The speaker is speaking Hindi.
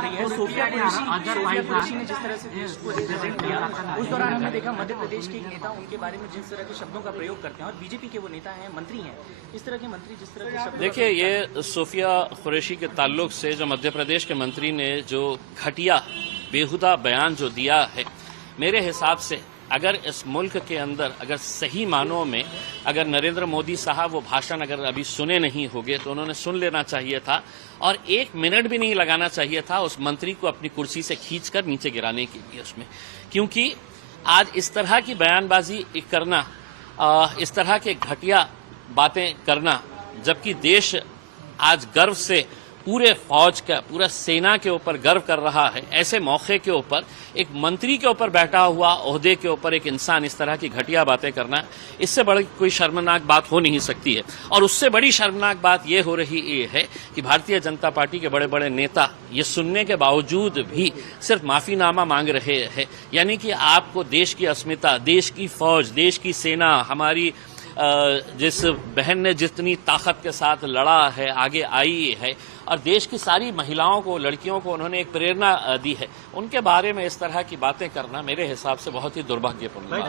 रही है। सोफिया कुरैशी ने जिस तरह से देश को रिप्रेजेंट किया, उस दौरान हमने देखा मध्य प्रदेश के एक नेता उनके बारे में जिस तरह के शब्दों का प्रयोग करते हैं, और बीजेपी के वो नेता हैं, मंत्री हैं, इस तरह के मंत्री जिस तरह के शब्द। देखिए, ये सोफिया कुरैशी के ताल्लुक से जो मध्य प्रदेश के मंत्री ने जो घटिया बेहुदा बयान जो दिया है, मेरे हिसाब से अगर इस मुल्क के अंदर अगर सही मानों में अगर नरेंद्र मोदी साहब वो भाषण अगर अभी सुने नहीं होंगे तो उन्होंने सुन लेना चाहिए था, और 1 मिनट भी नहीं लगाना चाहिए था उस मंत्री को अपनी कुर्सी से खींचकर नीचे गिराने के लिए उसमें। क्योंकि आज इस तरह की बयानबाजी करना, इस तरह के घटिया बातें करना, जबकि देश आज गर्व से पूरे फौज का, पूरा सेना के ऊपर गर्व कर रहा है, ऐसे मौके के ऊपर एक मंत्री के ऊपर बैठा हुआ ओहदे के ऊपर एक इंसान इस तरह की घटिया बातें करना, इससे बड़ी कोई शर्मनाक बात हो नहीं सकती है। और उससे बड़ी शर्मनाक बात यह हो रही है कि भारतीय जनता पार्टी के बड़े बड़े नेता ये सुनने के बावजूद भी सिर्फ माफीनामा मांग रहे हैं। यानी कि आपको देश की अस्मिता, देश की फौज, देश की सेना, हमारी जिस बहन ने जितनी ताकत के साथ लड़ा है, आगे आई है, और देश की सारी महिलाओं को, लड़कियों को उन्होंने एक प्रेरणा दी है, उनके बारे में इस तरह की बातें करना मेरे हिसाब से बहुत ही दुर्भाग्यपूर्ण है।